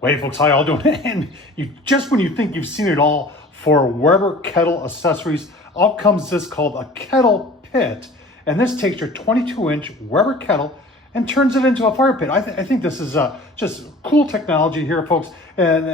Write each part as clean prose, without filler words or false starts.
Well, hey folks, how y'all doing? And just when you think you've seen it all for Weber kettle accessories, out comes this called a Kettle Pit. And this takes your 22-inch Weber kettle and turns it into a fire pit. I think this is just cool technology here, folks. And,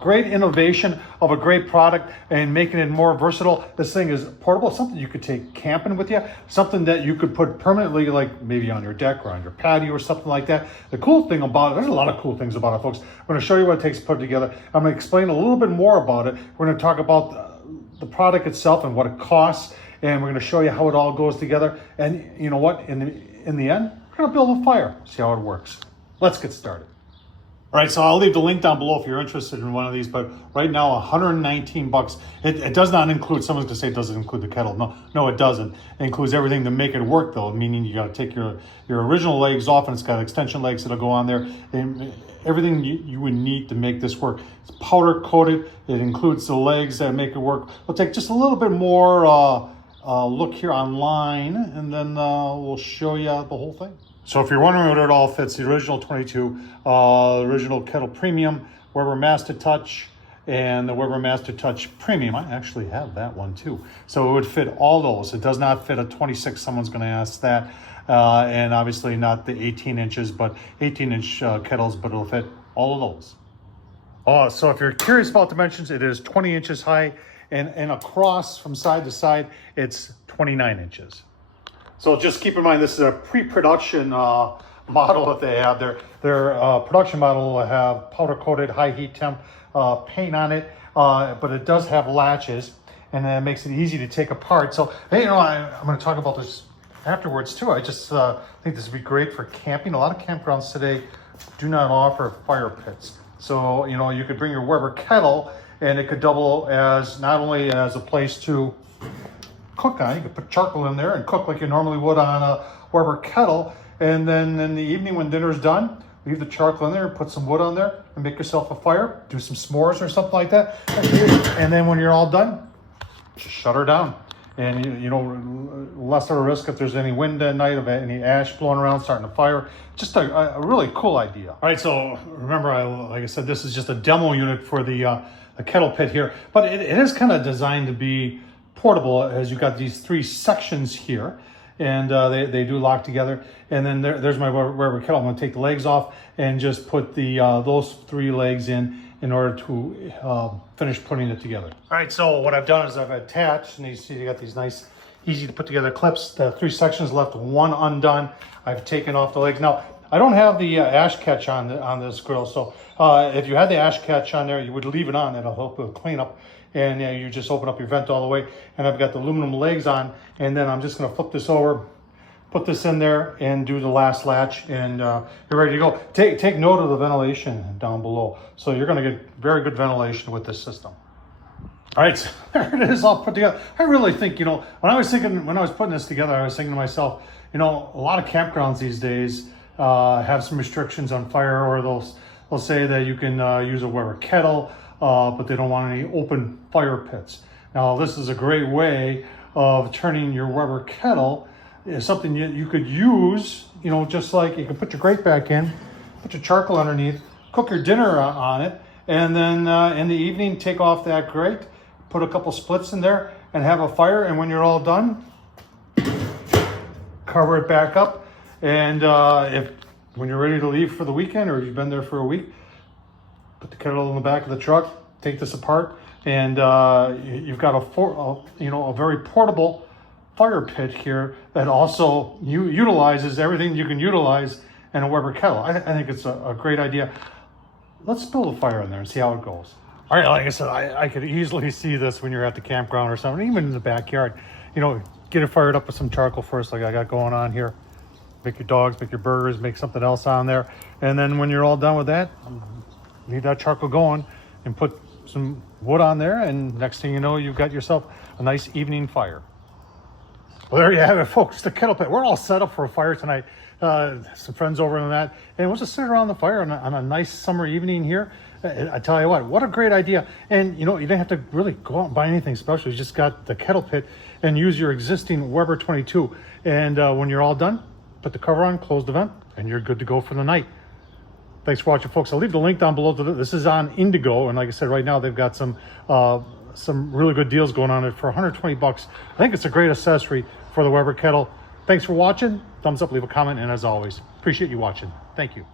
great innovation of a great product and making it more versatile. This thing is portable, something you could take camping with you, something that you could put permanently, like maybe on your deck or on your patio or something like that. The cool thing about it, there's a lot of cool things about it, folks. I'm going to show you what it takes to put it together. I'm going to explain a little bit more about it. We're going to talk about the product itself and what it costs, and we're going to show you how it all goes together. And you know what? In the end, we're going to build a fire, see how it works. Let's get started. All right, so I'll leave the link down below if you're interested in one of these, but right now, 119 bucks. It does not include, someone's gonna say it doesn't include the kettle. No, it doesn't. It includes everything to make it work though, meaning you gotta take your original legs off, and it's got extension legs that'll go on there. And everything you would need to make this work. It's powder coated. It includes the legs that make it work. We'll take just a little bit more look here online, and then we'll show you the whole thing. So if you're wondering what it all fits, the original 22, original Kettle Premium, Weber Master Touch, and the Weber Master Touch Premium. I actually have that one too. So it would fit all those. It does not fit a 26, someone's gonna ask that. And obviously not the 18 inches, but 18-inch kettles, but it'll fit all of those. So if you're curious about dimensions, it is 20 inches high, and across from side to side, it's 29 inches. So just keep in mind, this is a pre-production model that they have. Their production model will have powder-coated, high heat temp paint on it, but it does have latches, and that makes it easy to take apart. So, hey, I'm going to talk about this afterwards too. I just think this would be great for camping. A lot of campgrounds today do not offer fire pits. So, you could bring your Weber kettle, and it could double as not only as a place to cook on. You could put charcoal in there and cook like you normally would on a Weber kettle, and then in the evening when dinner's done, leave the charcoal in there, put some wood on there, and make yourself a fire. Do some s'mores or something like that, and then when you're all done, just shut her down. And less of a risk if there's any wind at night, of any ash blowing around, starting a fire. Just a really cool idea. All right, so remember, like I said, this is just a demo unit for the Kettle Pit here, but it is kind of designed to be portable, as you've got these 3 sections here, and they do lock together. And then there's my Weber kettle. I'm going to take the legs off and just put those 3 legs in order to finish putting it together. All right, so what I've done is I've attached, and you see you got these nice, easy to put together clips. The 3 sections left, 1 undone. I've taken off the legs. Now, I don't have the ash catch on this grill, so if you had the ash catch on there, you would leave it on. It'll help with cleanup. And you just open up your vent all the way, and I've got the aluminum legs on, and then I'm just going to flip this over, put this in there, and do the last latch, and you're ready to go. Take note of the ventilation down below. So you're going to get very good ventilation with this system. All right, so there it is all put together. I really think, when I was putting this together, I was thinking to myself, a lot of campgrounds these days have some restrictions on fire, or they'll say that you can use a Weber kettle, but they don't want any open fire pits. Now, this is a great way of turning your Weber kettle into something you could use, just like you can put your grate back in, put your charcoal underneath, cook your dinner on it, and then in the evening, take off that grate, put a couple splits in there, and have a fire. And when you're all done, cover it back up. And when you're ready to leave for the weekend, or you've been there for a week, put the kettle in the back of the truck, take this apart, and you've got a very portable fire pit here that also utilizes everything you can utilize in a Weber kettle. I think it's a great idea. Let's build a fire in there and see how it goes. All right, like I said, I could easily see this when you're at the campground or something, even in the backyard. Get it fired up with some charcoal first, like I got going on here. Make your dogs, make your burgers, make something else on there. And then when you're all done with that, leave that charcoal going and put some wood on there, and next thing you know, you've got yourself a nice evening fire. Well, there you have it, folks, the Kettle Pit. We're all set up for a fire tonight. Some friends over on that, and we'll just sit around the fire on a nice summer evening here. I tell you what a great idea. And you didn't have to really go out and buy anything special. You just got the Kettle Pit and use your existing Weber 22. And when you're all done, put the cover on, close the vent, and you're good to go for the night. Thanks. Thanks for watching, folks. I'll leave the link down below. This is on Indigo, and like I said, right now they've got some really good deals going on it for 120 bucks. I think it's a great accessory for the Weber kettle. Thanks for watching. Thumbs up, leave a comment, and as always, appreciate you watching. Thank you.